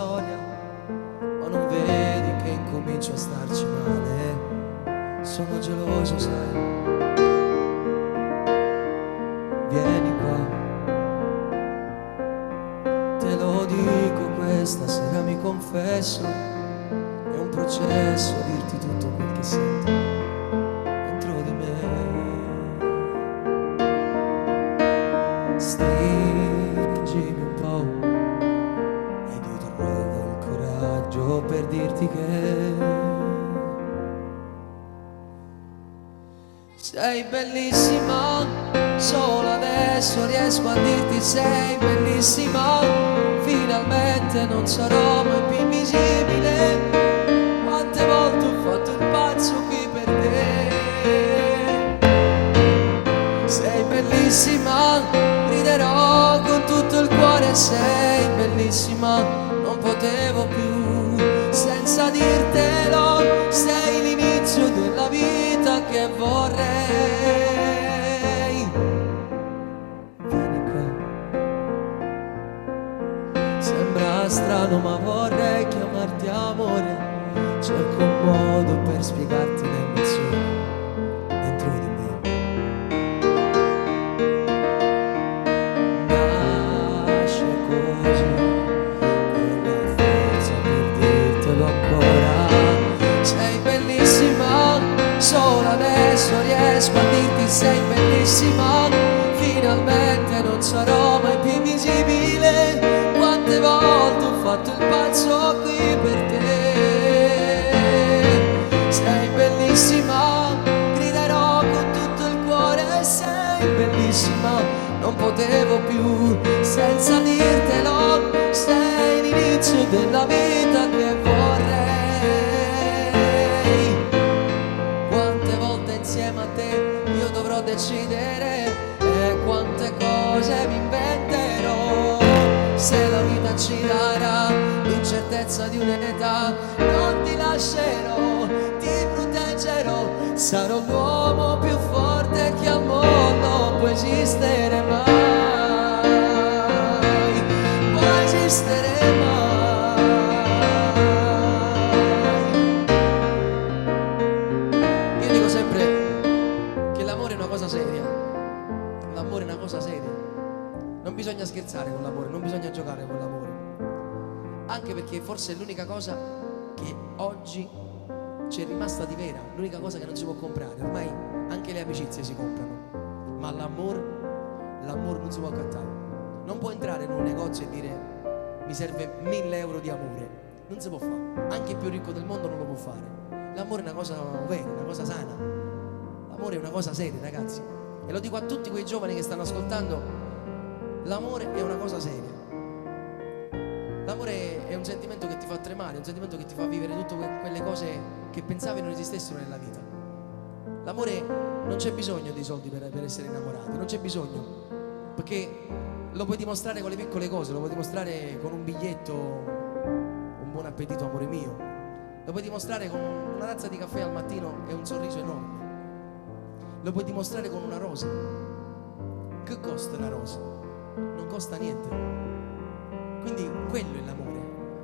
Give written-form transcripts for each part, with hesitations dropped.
storia, ma non vedi che incomincio a starci male. Sono geloso, sai. Vieni qua, te lo dico questa sera, mi confesso. È un processo dirti tutto quel che sento dentro di me. Stringimi un po' ed io trovo il coraggio per dirti che sei bellissima. Solo adesso riesco a dirti sei bellissima. Finalmente non sarò mai più invisibile. Quante volte ho fatto il pazzo qui per te. Sei bellissima, riderò con tutto il cuore. Sei bellissima, non potevo più senza dirtelo. Sei l'inizio della vita che vorrei. Sembra strano ma vorrei chiamarti amore. Cerco un modo per spiegarti le emozioni dentro di me. Nasce così quella forza per dirtelo ancora. Sei bellissima, solo adesso riesco a dirti sei bellissima. Finalmente non sarò mai più invisibile. Quante volte ho fatto il pazzo qui per te. Sei bellissima, griderò con tutto il cuore. Sei bellissima, non potevo più senza dirtelo. Sei l'inizio della vita che vorrei. Quante volte insieme a te io dovrò decidere, e quante cose mi inventerò. Se la vita ci darà l'incertezza di un'età, non ti lascerò, ti proteggerò. Sarò l'uomo più forte che al mondo può esistere mai. Può esistere mai. Io dico sempre che l'amore è una cosa seria. L'amore è una cosa seria. Non bisogna scherzare con l'amore, non bisogna giocare con l'amore. Anche perché forse è l'unica cosa che oggi ci è rimasta di vera, l'unica cosa che non si può comprare. Ormai anche le amicizie si comprano, ma l'amore non si può accattare. Non può entrare in un negozio e dire mi serve 1000 euro di amore. Non si può fare. Anche il più ricco del mondo non lo può fare. L'amore è una cosa vera, una cosa sana. L'amore è una cosa seria, ragazzi. E lo dico a tutti quei giovani che stanno ascoltando. L'amore è una cosa seria. L'amore è un sentimento che ti fa tremare, è un sentimento che ti fa vivere tutte quelle cose che pensavi non esistessero nella vita. L'amore non c'è bisogno di soldi per essere innamorati, non c'è bisogno, perché lo puoi dimostrare con le piccole cose, lo puoi dimostrare con un biglietto, un buon appetito amore mio, lo puoi dimostrare con una tazza di caffè al mattino e un sorriso enorme, lo puoi dimostrare con una rosa. Che costa una rosa? Non costa niente. Quindi quello è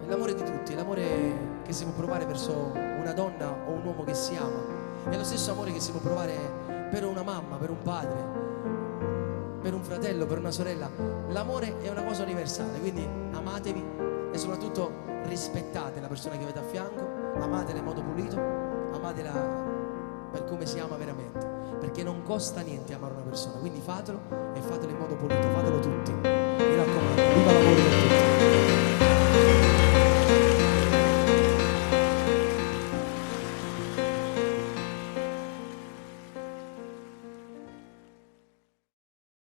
l'amore di tutti, è l'amore che si può provare verso una donna o un uomo che si ama, è lo stesso amore che si può provare per una mamma, per un padre, per un fratello, per una sorella. L'amore è una cosa universale, quindi amatevi e soprattutto rispettate la persona che avete a fianco, amatela in modo pulito, amatela per come si ama veramente, perché non costa niente amare una persona, quindi fatelo e fatelo in modo pulito, fatelo tutti. Mi raccomando, viva l'amore per tutti.